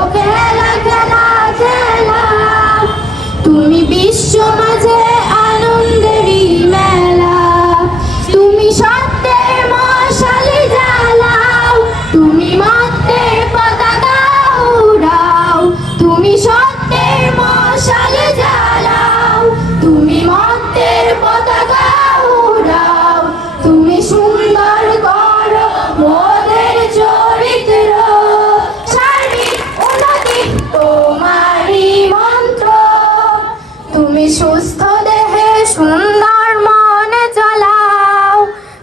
ওগো খেলা খেলা খেলা, তুমি বিশ্ব মাঝে আনন্দেরই মেলা। তুমি সত্যের মশালে জ্বালাও, তুমি মত্যের পতাকা উড়াও। তুমি সত্যের মশালে জ্বালাও, তুমি মত্যের পতাকা উড়াও। তুমি সুন্দর করো মোদের চরিত্র, সার্বিক উন্নতি তোমারই মন্ত্র। তুমি সুস্থ দেহে সুন্দর মনে চলাও,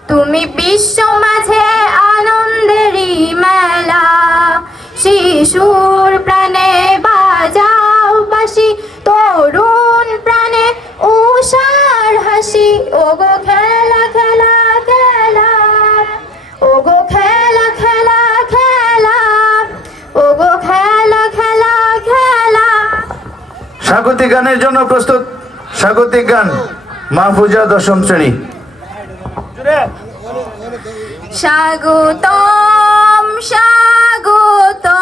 তুমি বিশ্ব মাঝে আনন্দেরই মেলা। শিশুর প্রাণে বাজাও বাঁশি, তরুণ প্রাণে উষার হাসি। ওগো খেলা খেলা খেলা, ওগো খেলা খেলা খেলা, ওগো খেলা খেলা খেলা। স্বাগতিক গানের জন্য প্রস্তুত। স্বাগতিক গান মাহফুজা, দশম শ্রেণী। স্বাগতম স্বাগতম,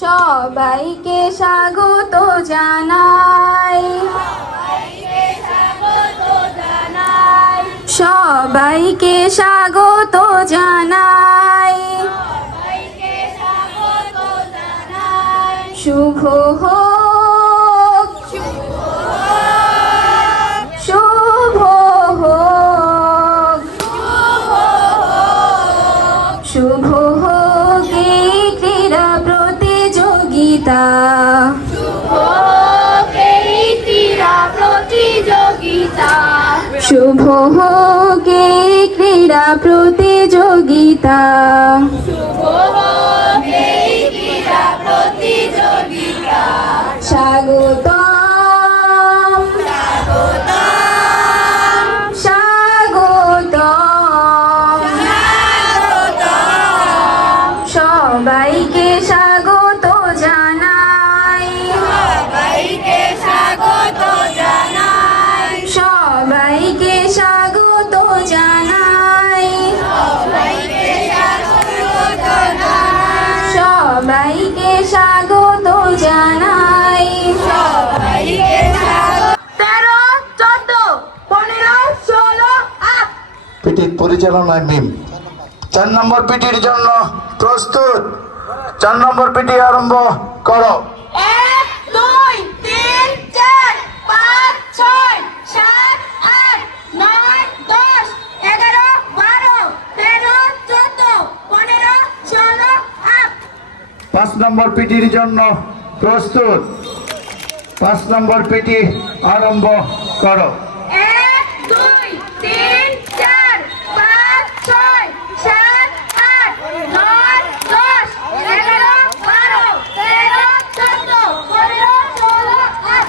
সবাইকে স্বাগত জানাই, সবাইকে স্বাগত জানাই। শুভ হোক, শুভ হোক, শুভ হোক এই ক্রীড়া প্রতিযোগিতা, শুভ হোক এই ক্রীড়া প্রতিযোগিতা। স্বাগতম স্বাগতম, সবাইকে স্বাগত জানাই, সবাইকে স্বাগত জানাই, সবাইকে স্বাগত জানাই, সবাইকে স্বাগত জানাই। 13, 14, 15, 16 আপ। পিটির পরিচালনায় মিম। 4 নম্বর পিটির জন্য প্রস্তুত। 4 নম্বর পিটি আরম্ভ করো। 1, 2, 3, 4, 5, 6, 7, 8, 9, 10, 11, 12, 13, 14, 15, 16 আপ। 5 নম্বর পিটির জন্য প্রস্তুত। 5 নম্বর পিটি আরম্ভ করো। 1, 2, 3, 4, 5, 6, 7, 8, 9, 10, 11, 12, 13, 14, 15, 16 আপ।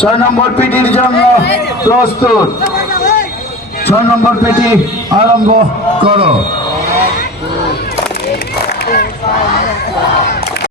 6 নম্বর পিটির জন্য প্রস্তুত। 6 নম্বর পিটি আরম্ভ করো।